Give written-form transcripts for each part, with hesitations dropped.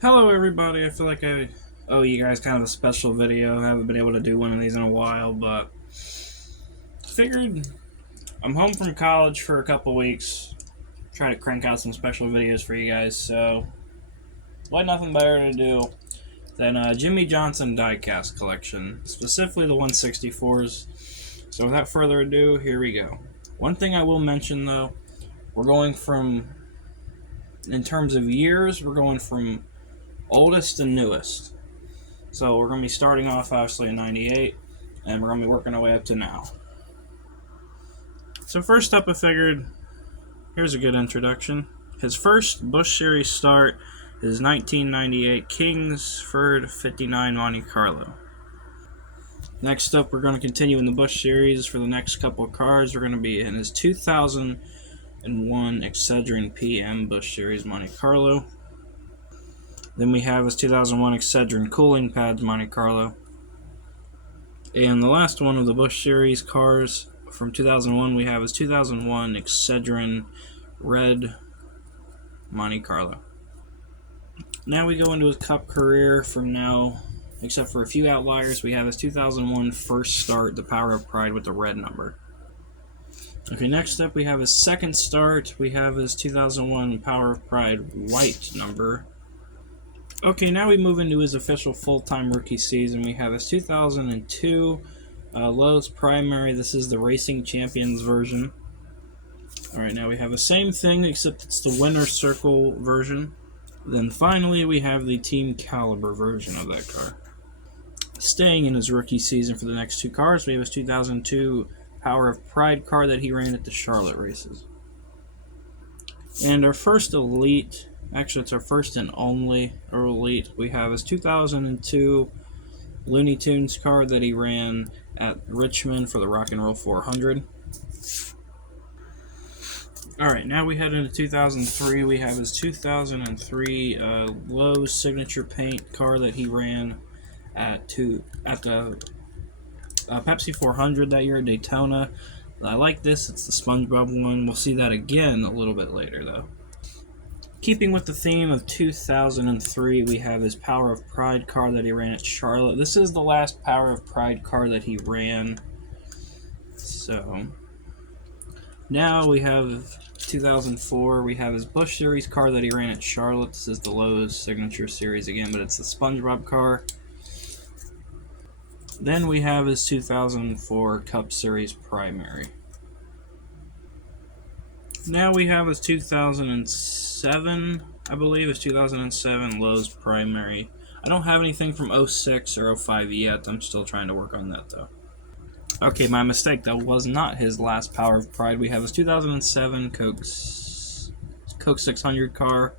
Hello everybody, I feel like I owe you guys kind of a special video. I haven't been able to do one of these in a while, but figured I'm home from college for a couple weeks. Try to crank out some special videos for you guys, so what nothing better to do than a Jimmie Johnson Diecast collection, specifically the 164s. So without further ado, here we go. One thing I will mention though, we're going from, in terms of years, we're going from oldest to newest. So we're going to be starting off obviously in 98, and we're going to be working our way up to now. So first up, I figured, here's a good introduction. His first Busch Series start is 1998 Kingsford 59 Monte Carlo. Next up, we're going to continue in the Busch Series for the next couple of cars. We're going to be in his 2001 Excedrin PM Busch Series Monte Carlo. Then we have his 2001 Excedrin Cooling Pads Monte Carlo. And the last one of the Busch Series cars from 2001, we have his 2001 Excedrin Red Monte Carlo. Now we go into his Cup career from now, except for a few outliers. We have his 2001 first start, the Power of Pride with the red number. Okay, next up we have his second start. We have his 2001 Power of Pride white number. Okay, now we move into his official full-time rookie season. We have his 2002 Lowe's Primary. This is the Racing Champions version. Alright, now we have the same thing, except it's the Winner Circle version. Then finally, we have the Team Caliber version of that car. Staying in his rookie season for the next two cars, we have his 2002 Power of Pride car that he ran at the Charlotte races. And our first Elite... Actually, it's our first and only Elite. We have his 2002 Looney Tunes car that he ran at Richmond for the Rock and Roll 400. Alright, now we head into 2003. We have his 2003 Lowe's Signature Paint car that he ran at the Pepsi 400 that year at Daytona. I like this. It's the SpongeBob one. We'll see that again a little bit later, though. Keeping with the theme of 2003, we have his Power of Pride car that he ran at Charlotte. This is the last Power of Pride car that he ran. So, now we have 2004. We have his Busch Series car that he ran at Charlotte. This is the Lowe's Signature Series again, but it's the SpongeBob car. Then we have his 2004 Cup Series Primary. Now we have his 2007, I believe, his 2007 Lowe's Primary. I don't have anything from 06 or 05 yet. I'm still trying to work on that, though. Okay, my mistake. That was not his last Power of Pride. We have his 2007 Coke 600 car,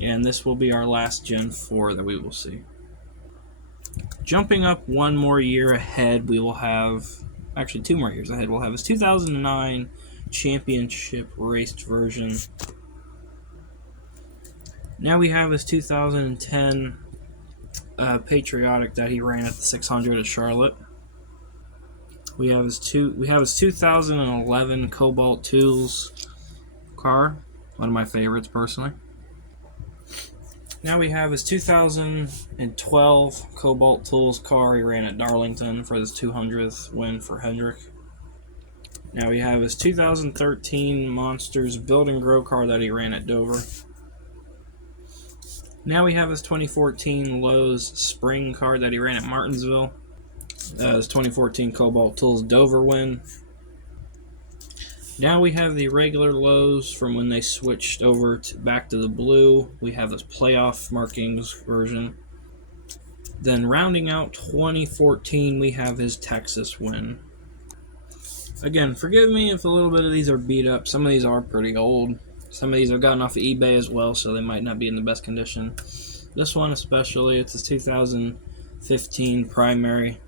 and this will be our last Gen 4 that we will see. Jumping up one more year ahead, we will have... Actually, 2 more years ahead, we'll have his 2009 Championship Raced version. Now we have his 2010 Patriotic that he ran at the 600 at Charlotte. We have his 2011 Cobalt Tools car, one of my favorites personally. Now we have his 2012 Cobalt Tools car he ran at Darlington for his 200th win for Hendrick. Now we have his 2013 Monsters Build and Grow car that he ran at Dover. Now we have his 2014 Lowe's Spring car that he ran at Martinsville. His 2014 Cobalt Tools Dover win. Now we have the regular Lowe's from when they switched over back to the blue. We have this playoff markings version. Then rounding out 2014, we have his Texas win. Again, forgive me if a little bit of these are beat up. Some of these are pretty old. Some of these have gotten off of eBay as well, so they might not be in the best condition. This one especially, it's his 2015 Primary.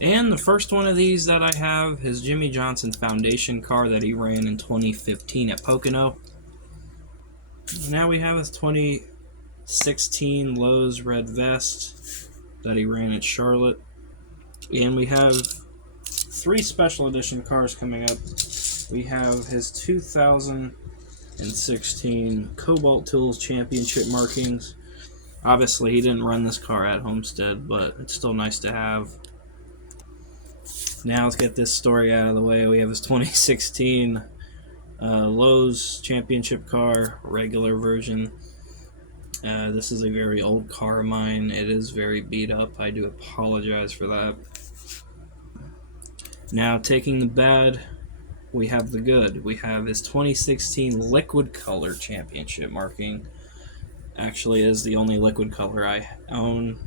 And the first one of these that I have, his Jimmie Johnson Foundation car that he ran in 2015 at Pocono. Now we have his 2016 Lowe's Red Vest that he ran at Charlotte. And we have 3 special edition cars coming up. We have his 2016 Cobalt Tools Championship markings. Obviously, he didn't run this car at Homestead, but it's still nice to have. Now let's get this story out of the way. We have his 2016 Lowe's Championship car, regular version. This is a very old car of mine. It is very beat up. I do apologize for that. Now, taking the bad, we have the good. We have his 2016 Liquid Color Championship marking. Actually, it is the only liquid color I own,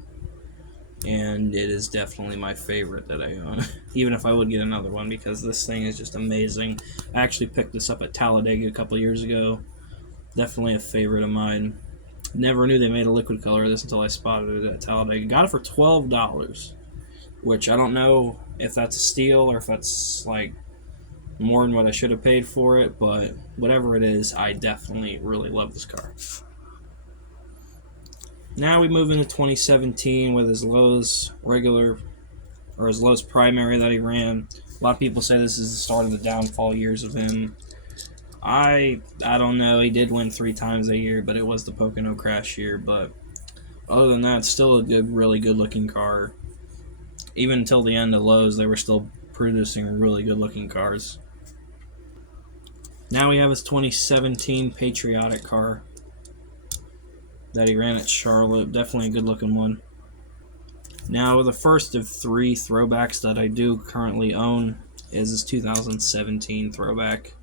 and it is definitely my favorite that I own. Even if I would get another one, because this thing is just amazing. I actually picked this up at Talladega a couple years ago. Definitely a favorite of mine. Never knew they made a liquid color of this until I spotted it at Talladega. Got it for $12, which I don't know if that's a steal or if that's like more than what I should have paid for it, but whatever it is, I definitely really love this car. Now we move into 2017 with his Lowe's regular, or his Lowe's primary that he ran. A lot of people say this is the start of the downfall years of him. I don't know. He did win 3 times a year, but it was the Pocono crash year. But other than that, it's still a good, really good-looking car. Even until the end of Lowe's, they were still producing really good-looking cars. Now we have his 2017 Patriotic car that he ran at Charlotte. Definitely a good-looking one. Now, the first of 3 throwbacks that I do currently own is his 2017 throwback.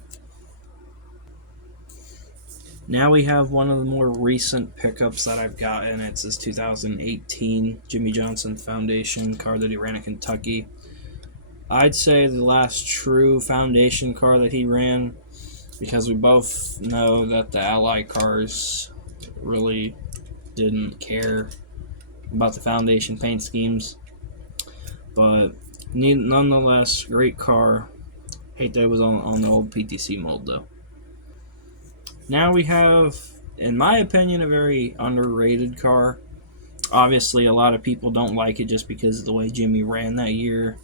Now we have one of the more recent pickups that I've gotten. It's his 2018 Jimmie Johnson Foundation car that he ran at Kentucky. I'd say the last true Foundation car that he ran, because we both know that the Ally cars really didn't care about the Foundation paint schemes. But nonetheless, great car. Hate that it was on the old PTC mold, though. Now we have, in my opinion, a very underrated car. Obviously, a lot of people don't like it just because of the way Jimmie ran that year.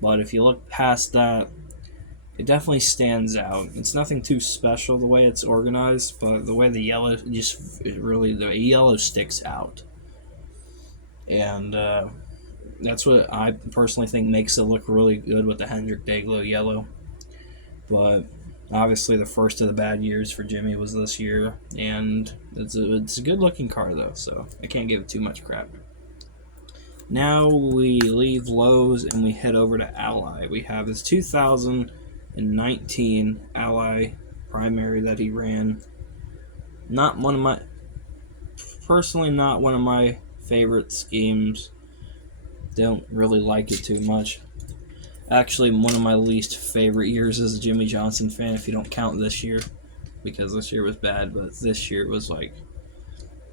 But if you look past that, it definitely stands out. It's nothing too special the way it's organized, but the way the yellow the yellow sticks out. And that's what I personally think makes it look really good with the Hendrick Dayglow yellow. But obviously, the first of the bad years for Jimmie was this year, and it's a good-looking car, though, so I can't give it too much crap. Now we leave Lowe's and we head over to Ally. We have his 2019 Ally primary that he ran. Personally, not one of my favorite schemes. Don't really like it too much. Actually, one of my least favorite years as a Jimmie Johnson fan, if you don't count this year, because this year was bad, but this year was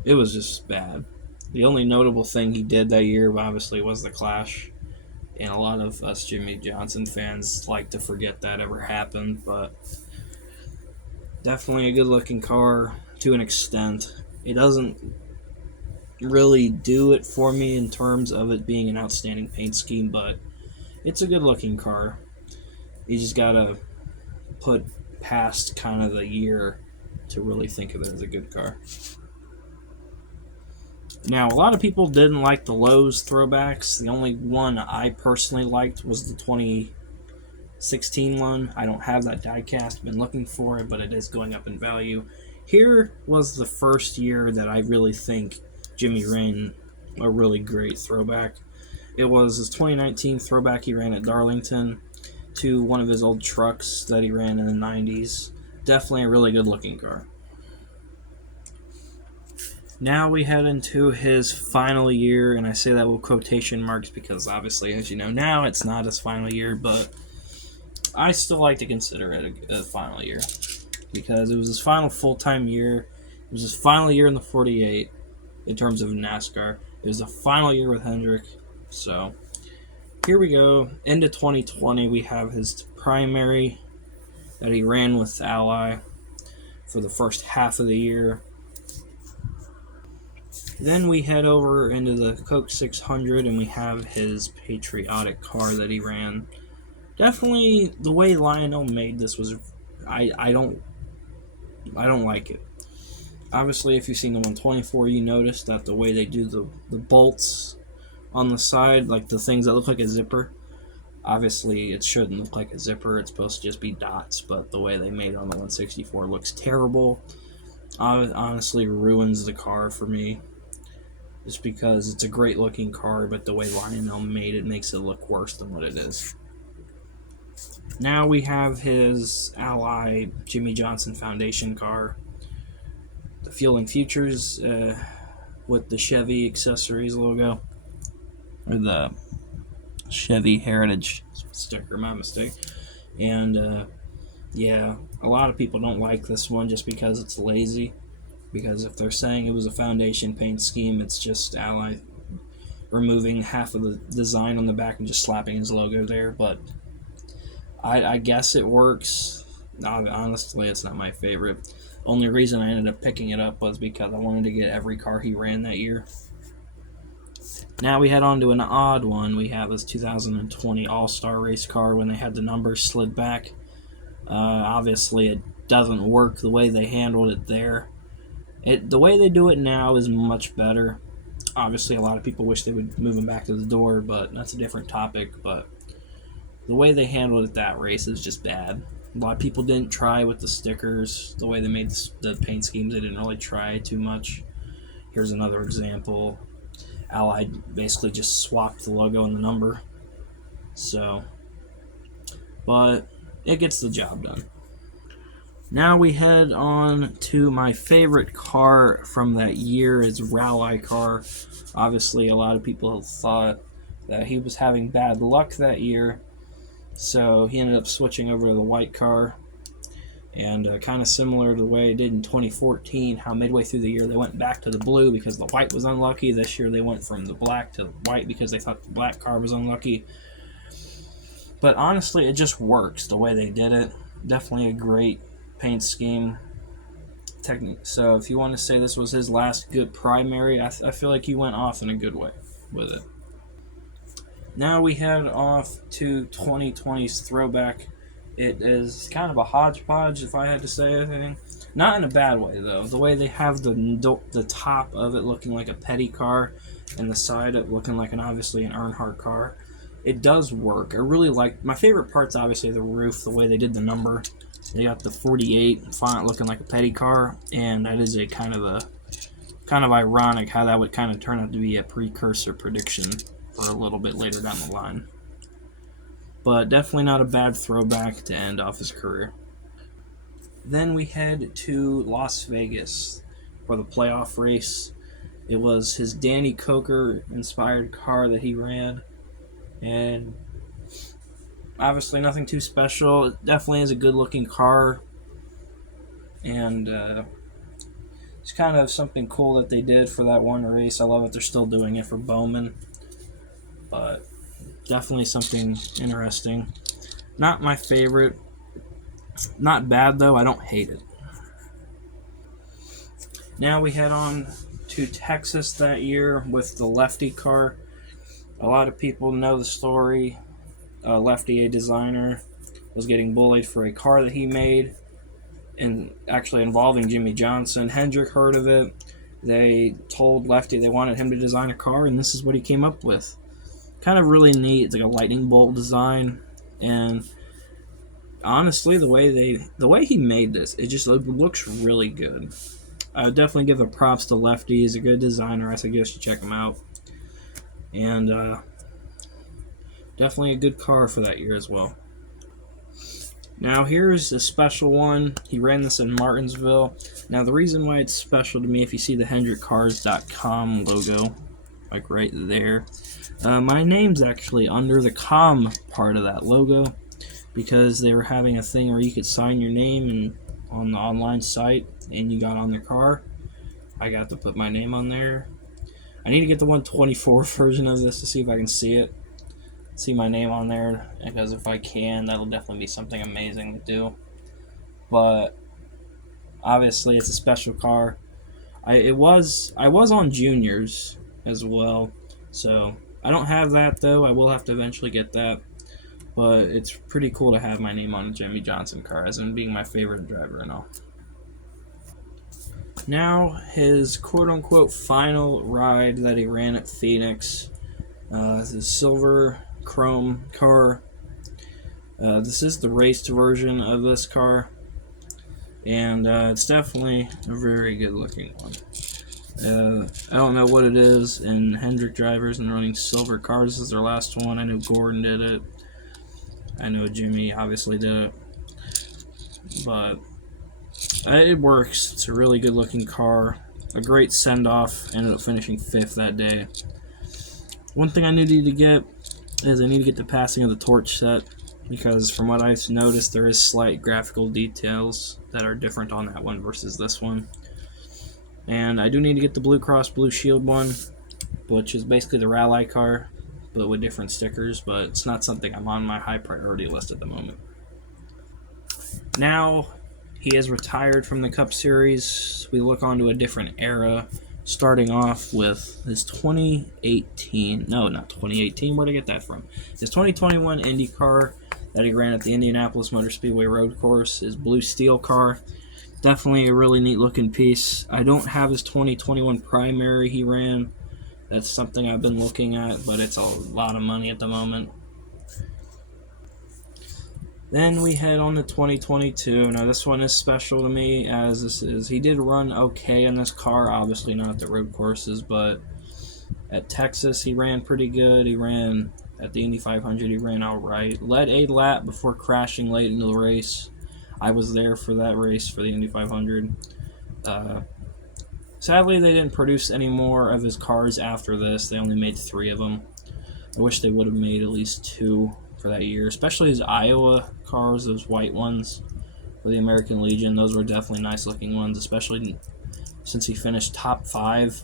it was just bad. The only notable thing he did that year, obviously, was the Clash, and a lot of us Jimmie Johnson fans like to forget that ever happened, but definitely a good-looking car to an extent. It doesn't really do it for me in terms of it being an outstanding paint scheme, but it's a good-looking car. You just gotta put past kind of the year to really think of it as a good car. Now, a lot of people didn't like the Lowe's throwbacks. The only one I personally liked was the 2016 one. I don't have that diecast. Been looking for it, but it is going up in value. Here was the first year that I really think Jimmie ran a really great throwback. It was his 2019 throwback he ran at Darlington to one of his old trucks that he ran in the 90s. Definitely a really good looking car. Now we head into his final year, and I say that with quotation marks because obviously, as you know now, it's not his final year, but I still like to consider it a final year because it was his final full-time year. It was his final year in the 48 in terms of NASCAR. It was the final year with Hendrick. So here we go. Into 2020, we have his primary that he ran with Ally for the first half of the year. Then we head over into the Coke 600 and we have his patriotic car that he ran. Definitely the way Lionel made this was I don't like it. Obviously, if you've seen the 124, you notice that the way they do the bolts on the side, like the things that look like a zipper, obviously it shouldn't look like a zipper. It's supposed to just be dots, but the way they made it on the 164 looks terrible. Honestly ruins the car for me, just because it's a great looking car, but the way Lionel made it makes it look worse than what it is. Now we have his ally Jimmie Johnson Foundation car, the Fueling Futures, with the Chevy accessories logo, or the Chevy Heritage sticker, my mistake. And yeah, a lot of people don't like this one just because it's lazy. Because if they're saying it was a foundation paint scheme, it's just Ally removing half of the design on the back and just slapping his logo there. But I guess it works. Honestly, it's not my favorite. Only reason I ended up picking it up was because I wanted to get every car he ran that year. Now we head on to an odd one. We have this 2020 All-Star race car when they had the numbers slid back. Obviously, it doesn't work the way they handled it there. The way they do it now is much better. Obviously, a lot of people wish they would move them back to the door, but that's a different topic. But the way they handled it that race is just bad. A lot of people didn't try with the stickers. The way they made the paint schemes, they didn't really try too much. Here's another example. Ally basically just swapped the logo and the number. So, but it gets the job done. Now we head on to my favorite car from that year, his rally car. Obviously, a lot of people thought that he was having bad luck that year, so he ended up switching over to the white car. And kind of similar to the way it did in 2014, how midway through the year they went back to the blue because the white was unlucky. This year they went from the black to the white because they thought the black car was unlucky. But honestly, it just works the way they did it. Definitely a great paint scheme. So if you want to say this was his last good primary, I feel like he went off in a good way with it. Now we head off to 2020's throwback. It is kind of a hodgepodge, if I had to say anything. Not in a bad way, though. The way they have the top of it looking like a petty car and the side of it looking like obviously an Earnhardt car, it does work. I really like. My favorite part's obviously the roof, the way they did the number. They got the 48 font looking like a petty car, and that is a kind of ironic how that would kind of turn out to be a precursor prediction for a little bit later down the line. But definitely not a bad throwback to end off his career. Then we head to Las Vegas for the playoff race. It was his Danny Coker inspired car that he ran, and obviously nothing too special. It definitely is a good looking car, and it's kind of something cool that they did for that one race. I love that they're still doing it for Bowman, but definitely something interesting. Not my favorite. Not bad, though. I don't hate it. Now we head on to Texas that year with the Lefty car. A lot of people know the story. Lefty, a designer, was getting bullied for a car that he made, and actually involving Jimmie Johnson. Hendrick heard of it. They told Lefty they wanted him to design a car, and this is what he came up with. Kind of really neat. It's like a lightning bolt design, and honestly, the way he made this, it just looks really good. I would definitely give the props to Lefty. He's a good designer. I suggest you check him out. And definitely a good car for that year as well. Now here's a special one. He ran this in Martinsville. Now the reason why it's special to me, if you see the HendrickCars.com logo, like right there, my name's actually under the com part of that logo, because they were having a thing where you could sign your name on the online site, and you got on their car. I got to put my name on there. I need to get the 124 version of this to see if I can see my name on there, because if I can, that'll definitely be something amazing to do. But obviously, it's a special car. I was on Juniors as well, so I don't have that though. I will have to eventually get that. But it's pretty cool to have my name on a Jimmie Johnson car, as in being my favorite driver and all. Now, his quote-unquote final ride that he ran at Phoenix. His silver chrome car. This is the raced version of this car, and it's definitely a very good-looking one. I don't know what it is, and Hendrick drivers and running silver cars is their last one. I know Gordon did it. I know Jimmie obviously did it. But it works. It's a really good-looking car. A great send-off. Ended up finishing 5th that day. One thing I needed to get is I need to get the passing of the torch set, because from what I've noticed, there is slight graphical details that are different on that one versus this one. And I do need to get the Blue Cross Blue Shield one, which is basically the rally car, but with different stickers, but it's not something I'm on my high priority list at the moment. Now, he has retired from the Cup Series. We look on to a different era, starting off with his 2018, no, not 2018, where'd I get that from? His 2021 Indy car that he ran at the Indianapolis Motor Speedway road course, his blue steel car. Definitely a really neat looking piece. I don't have his 2021 primary he ran. That's something I've been looking at, but it's a lot of money at the moment. Then we head on to 2022. Now this one is special to me, as he did run okay in this car, obviously not at the road courses, but at Texas he ran pretty good. He ran at the Indy 500, he ran alright. Led a lap before crashing late into the race. I was there for that race for the Indy 500. Sadly, they didn't produce any more of his cars after this. They only made 3 of them. I wish they would have made at least 2 for that year, especially his Iowa cars, those white ones for the American Legion. Those were definitely nice looking ones, especially since he finished top 5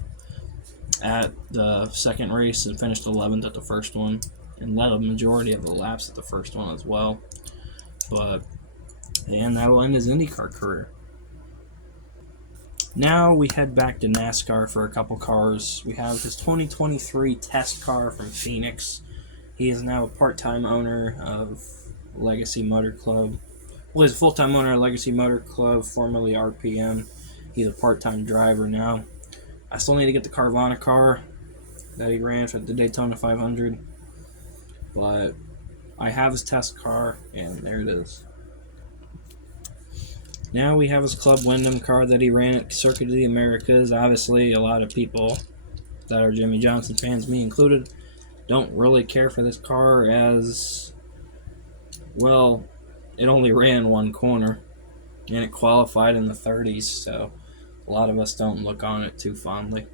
at the second race and finished 11th at the first one, and led a majority of the laps at the first one as well. And that will end his IndyCar career. Now we head back to NASCAR for a couple cars. We have his 2023 test car from Phoenix. He is now a part-time owner of Legacy Motor Club. Well, he's a full-time owner of Legacy Motor Club, formerly RPM. He's a part-time driver now. I still need to get the Carvana car that he ran for the Daytona 500. But I have his test car, and there it is. Now we have his Club Wyndham car that he ran at Circuit of the Americas. Obviously, a lot of people that are Jimmie Johnson fans, me included, don't really care for this car, as, well, it only ran one corner, and it qualified in the 30s, so a lot of us don't look on it too fondly.